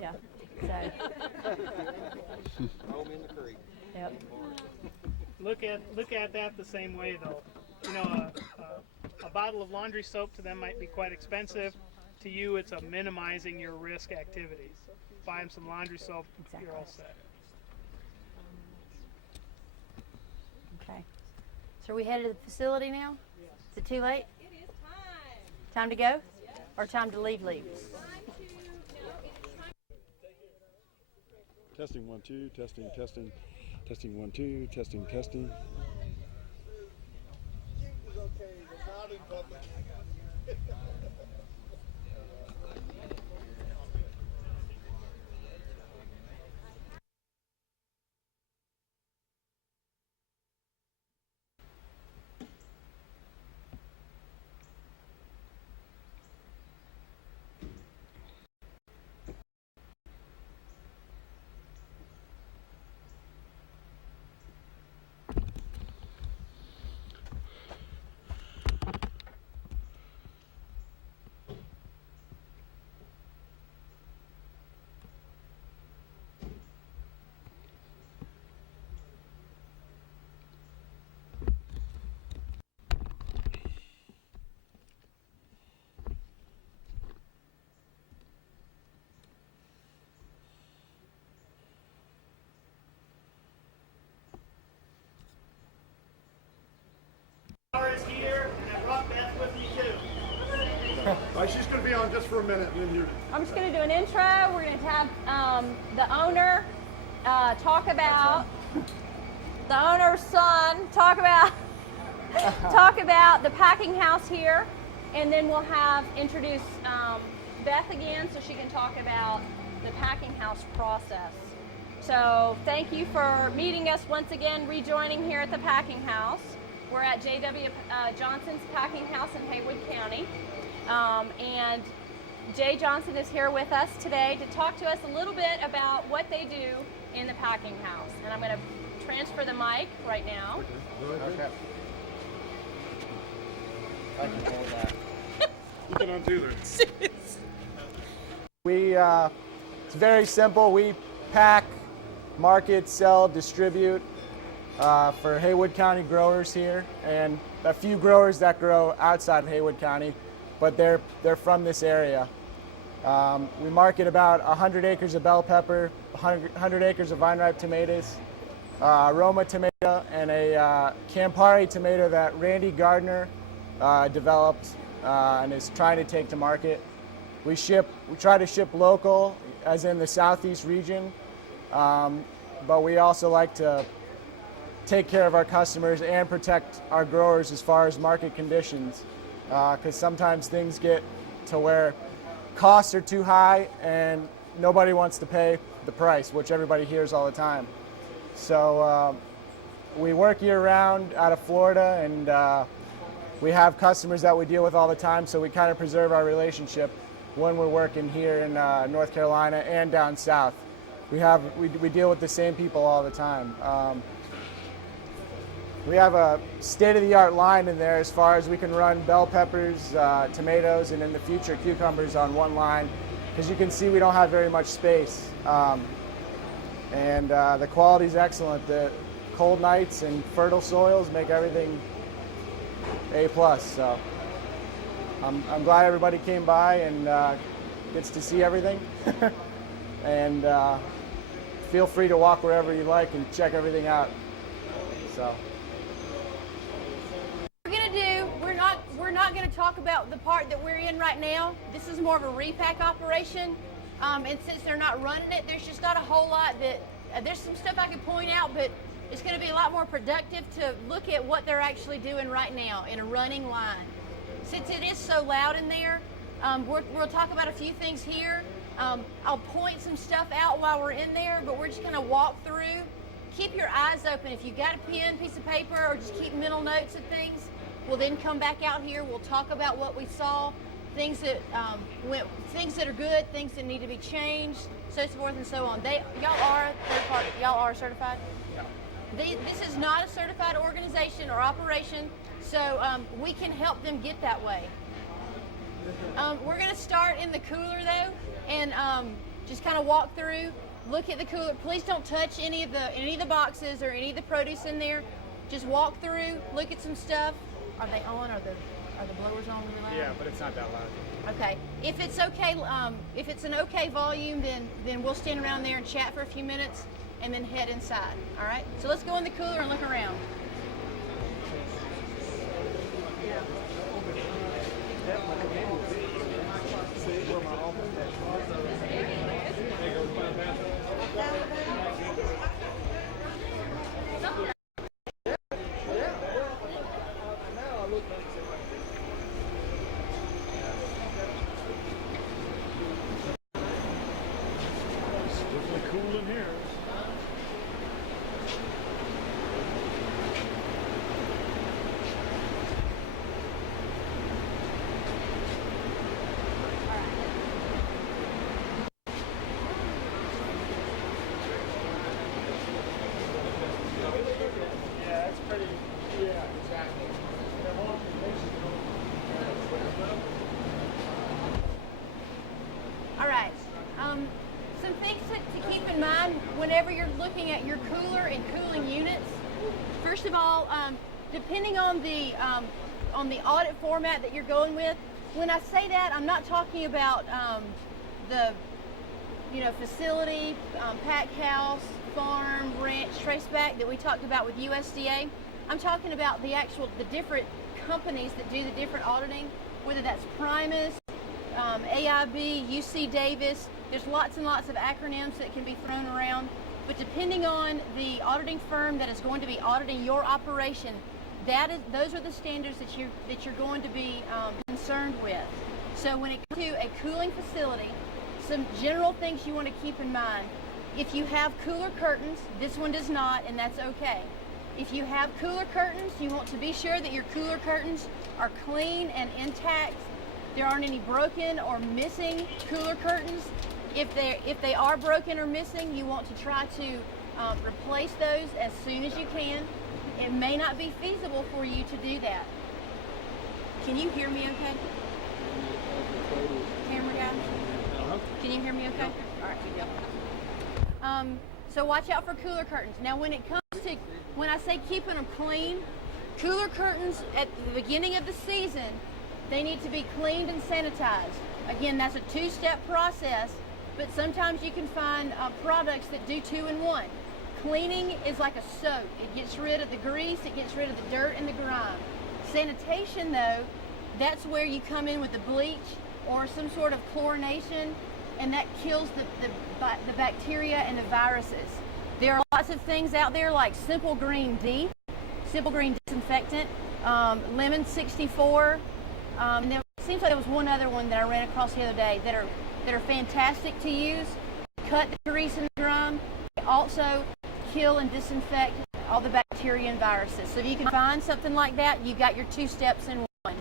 Yeah. So. Home in the creek. Yep. Look at that the same way though. You know, a bottle of laundry soap to them might be quite expensive. To you, it's a minimizing your risk activity. Buy them some laundry soap, Exactly. you're all set. Okay. So are we headed to the facility now? Yes. Is it too late? It is time. Time to go? Or time to leave? Time to, no, it's time. Testing 1 2, testing, testing, testing 1 2, testing, testing. Is here, and I brought Beth with me too. She's going to be on just for a minute, and then you're. I'm just going to do an intro. We're going to have the owner talk about the owner's son talk about the packing house here, and then we'll have introduce Beth again so she can talk about the packing house process. So thank you for meeting us once again, rejoining here at the packing house. We're at J.W. Johnson's Packing House in Haywood County. And Jay Johnson is here with us today to talk to us a little bit about what they do in the packing house. And I'm going to transfer the mic right now. Okay. I can hold that. You can undo this. It's very simple. We pack, market, sell, distribute for Haywood County growers here, and a few growers that grow outside of Haywood County, but they're from this area. We market about 100 acres of bell pepper, 100 acres of vine-ripe tomatoes, Roma tomato, and a Campari tomato that Randy Gardner developed and is trying to take to market. We try to ship local, as in the southeast region, but we also like to take care of our customers and protect our growers as far as market conditions, because sometimes things get to where costs are too high and nobody wants to pay the price, which everybody hears all the time. So we work year-round out of Florida, and we have customers that we deal with all the time, so we kind of preserve our relationship when we're working here in North Carolina and down south. We deal with the same people all the time. We have a state-of-the-art line in there as far as we can run bell peppers, tomatoes, and in the future cucumbers on one line, because you can see we don't have very much space. And the quality is excellent. The cold nights and fertile soils make everything A+. So I'm glad everybody came by and gets to see everything. And feel free to walk wherever you like and check everything out. So. We're not going to talk about the part that we're in right now. This is more of a repack operation, and since they're not running it, there's just not a whole lot that there's some stuff I could point out, but it's going to be a lot more productive to look at what they're actually doing right now in a running line. Since it is so loud in there, we'll talk about a few things here. I'll point some stuff out while we're in there, but we're just going to walk through. Keep your eyes open. If you've got a pen, piece of paper, or just keep mental notes of things, we'll then come back out here. We'll talk about what we saw, things that things that are good, things that need to be changed, so forth and so on. Y'all are third party. Y'all are certified. Yeah. This is not a certified organization or operation, so we can help them get that way. We're going to start in the cooler though, and just kind of walk through, look at the cooler. Please don't touch any of the boxes or any of the produce in there. Just walk through, look at some stuff. Are they on? Are the blowers on really loud? Yeah, but it's not that loud. Okay. If it's okay, if it's an okay volume, then we'll stand around there and chat for a few minutes, and then head inside. All right. So let's go in the cooler and look around. It's definitely cool in here. Yeah, it's pretty. Yeah, exactly. All right. Some things to keep in mind whenever you're looking at your cooler and cooling units. First of all, depending on the audit format that you're going with, when I say that, I'm not talking about the facility, pack house, farm, ranch, traceback that we talked about with USDA. I'm talking about the different companies that do the different auditing, whether that's Primus, AIB, UC Davis. There's lots and lots of acronyms that can be thrown around, but depending on the auditing firm that is going to be auditing your operation, those are the standards that you're going to be concerned with. So when it comes to a cooling facility, some general things you want to keep in mind. If you have cooler curtains, this one does not, and that's okay. If you have cooler curtains, you want to be sure that your cooler curtains are clean and intact. There aren't any broken or missing cooler curtains. If they are broken or missing, you want to try to replace those as soon as you can. It may not be feasible for you to do that. Can you hear me okay? Camera guy? Can you hear me okay? All right, good deal. So watch out for cooler curtains. Now when I say keeping them clean, cooler curtains at the beginning of the season, they need to be cleaned and sanitized. Again, that's a two-step process, but sometimes you can find products that do two in one. Cleaning is like a soap. It gets rid of the grease, it gets rid of the dirt and the grime. Sanitation though, that's where you come in with the bleach or some sort of chlorination, and that kills the bacteria and the viruses. There are lots of things out there like Simple Green D, Simple Green Disinfectant, Lemon 64, and there seems like there was one other one that I ran across the other day that are fantastic to use. Cut the grease and the grime. They also kill and disinfect all the bacteria and viruses. So if you can find something like that, you've got your two steps in one.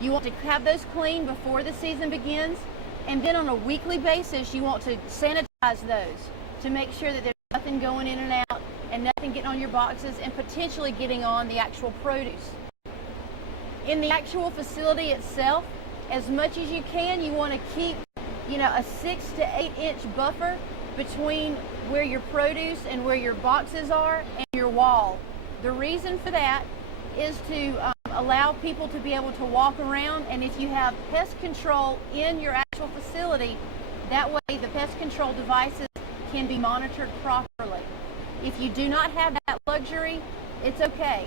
You want to have those clean before the season begins, and then on a weekly basis, you want to sanitize those to make sure that there's nothing going in and out and nothing getting on your boxes and potentially getting on the actual produce. In the actual facility itself, as much as you can, you want to keep, a 6 to 8 inch buffer between where your produce and where your boxes are and your wall. The reason for that is to allow people to be able to walk around, and if you have pest control in your actual facility, that way the pest control devices can be monitored properly. If you do not have that luxury, it's okay.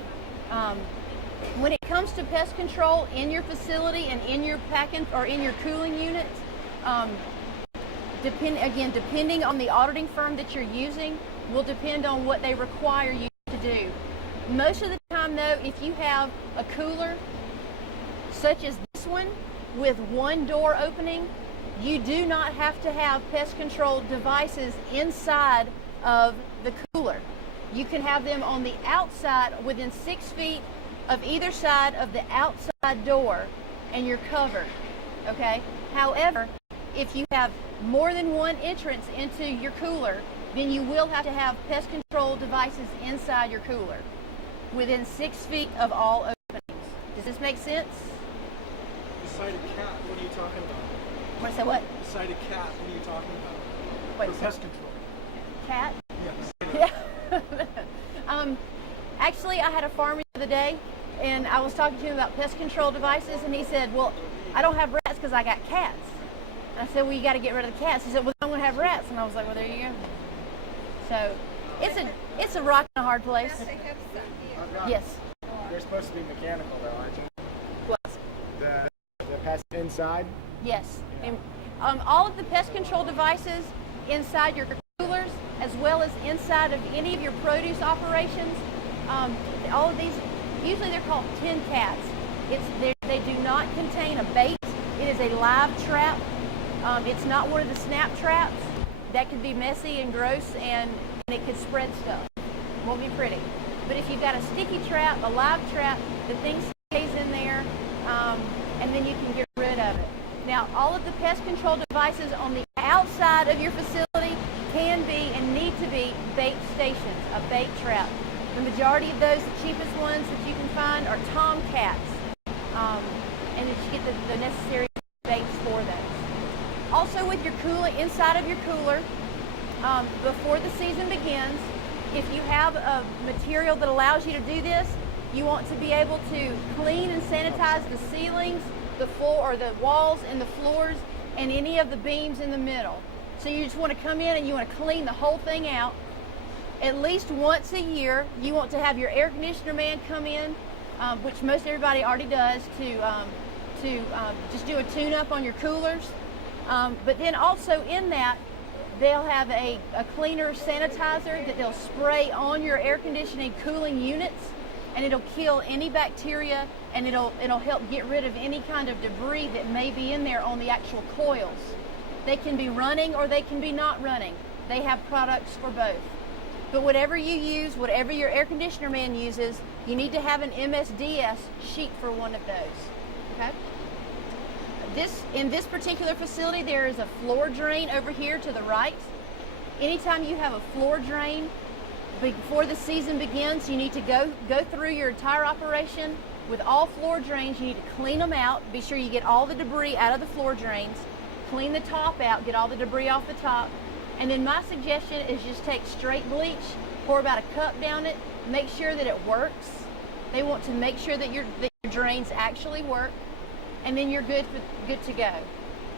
When it comes to pest control in your facility and in your packing or in your cooling units, depending on the auditing firm that you're using, will depend on what they require you to do. Most of the time though, if you have a cooler such as this one with one door opening, you do not have to have pest control devices inside of the cooler. You can have them on the outside within 6 feet of either side of the outside door, and you're covered, okay? However, if you have more than one entrance into your cooler, then you will have to have pest control devices inside your cooler within 6 feet of all openings. Does this make sense? Cited cat, what are you talking about? Want to say what? Cited cat, what are you talking about? Wait, For pest control. cat? Yes. Yeah. Actually, I had a farmer the other day, and I was talking to him about pest control devices, and he said, well, I don't have rats because I got cats. And I said, well, you got to get rid of the cats. He said, well, I'm going to have rats. And I was like, well, there you go. So it's a rock and a hard place. Yes. They're supposed to be mechanical though, aren't you? What? The pest inside? Yes. And, all of the pest control devices inside your coolers, as well as inside of any of your produce operations, all of these, usually they're called tin cats. They do not contain a bait. It is a live trap. It's not one of the snap traps. That could be messy and gross, and it could spread stuff. Won't be pretty. But if you've got a sticky trap, a live trap, the thing stays in there, and then you can get rid of it. Now, all of the pest control devices on the outside of your facility can be and need to be bait stations, a bait trap. The majority of those, the cheapest ones that you can find, are tomcats, and you get the necessary baits for those. Also, with your cooler, inside of your cooler, before the season begins, if you have a material that allows you to do this, you want to be able to clean and sanitize the ceilings, the floor, or the walls and the floors, and any of the beams in the middle. So you just want to come in and you want to clean the whole thing out. At least once a year, you want to have your air conditioner man come in, which most everybody already does, to just do a tune-up on your coolers. But then also in that, they'll have a cleaner sanitizer that they'll spray on your air conditioning cooling units, and it'll kill any bacteria, and it'll help get rid of any kind of debris that may be in there on the actual coils. They can be running or they can be not running. They have products for both. But whatever you use, whatever your air conditioner man uses, you need to have an MSDS sheet for one of those. Okay? In this particular facility, there is a floor drain over here to the right. Anytime you have a floor drain, before the season begins, you need to go through your entire operation with all floor drains. You need to clean them out. Be sure you get all the debris out of the floor drains. Clean the top out, get all the debris off the top. And then my suggestion is just take straight bleach, pour about a cup down it, make sure that it works. They want to make sure that your drains actually work, and then you're good to go.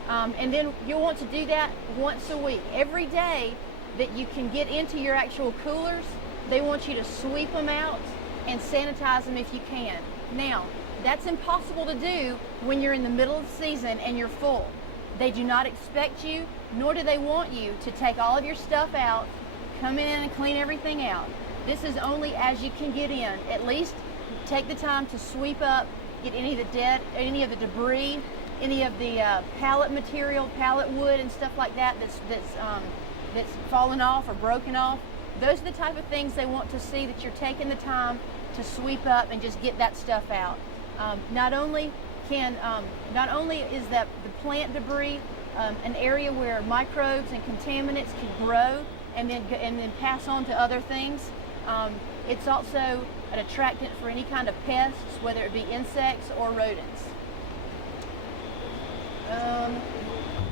And then you'll want to do that once a week. Every day that you can get into your actual coolers, they want you to sweep them out and sanitize them if you can. Now, that's impossible to do when you're in the middle of the season and you're full. They do not expect you, nor do they want you to take all of your stuff out, come in and clean everything out. This is only as you can get in. At least take the time to sweep up, get any of the debris, any of the pallet material, pallet wood and stuff like that that's fallen off or broken off. Those are the type of things they want to see, that you're taking the time to sweep up and just get that stuff out. Not only is that the plant debris an area where microbes and contaminants can grow and then pass on to other things. It's also an attractant for any kind of pests, whether it be insects or rodents.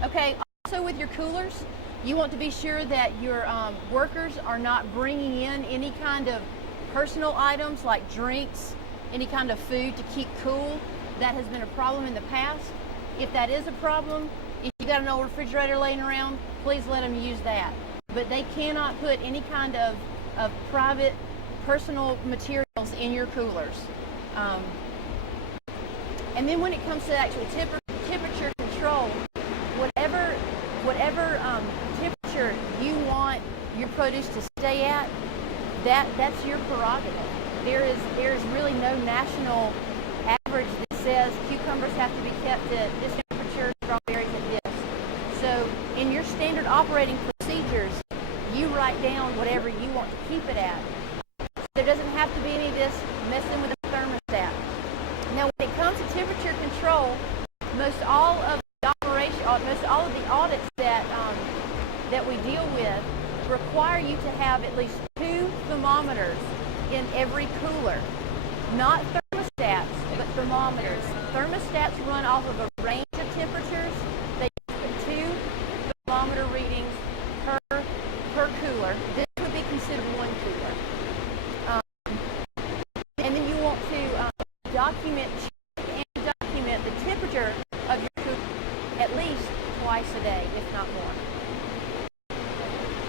Okay, also with your coolers, you want to be sure that your workers are not bringing in any kind of personal items like drinks, any kind of food to keep cool. That has been a problem in the past. If that is a problem, if you got an old refrigerator laying around, please let them use that. But they cannot put any kind of private, personal materials in your coolers. And then when it comes to actual temperature control, whatever temperature you want your produce to stay at, that's your prerogative. There is really no national average that says cucumbers have to be kept at this temperature, strawberries at this. So in your standard operating procedures, you write down whatever you want to keep it at. There doesn't have to be any of this messing with the thermostat. Now, when it comes to temperature control, most all of the audits that we deal with require you to have at least 2 thermometers in every cooler. Not thermostats, but thermometers. thermostats run off of a range of temperatures. They use 2 thermometer readings per cooler. This would be considered 1 cooler. And then you want to document the temperature of your cooler at least twice a day, if not more.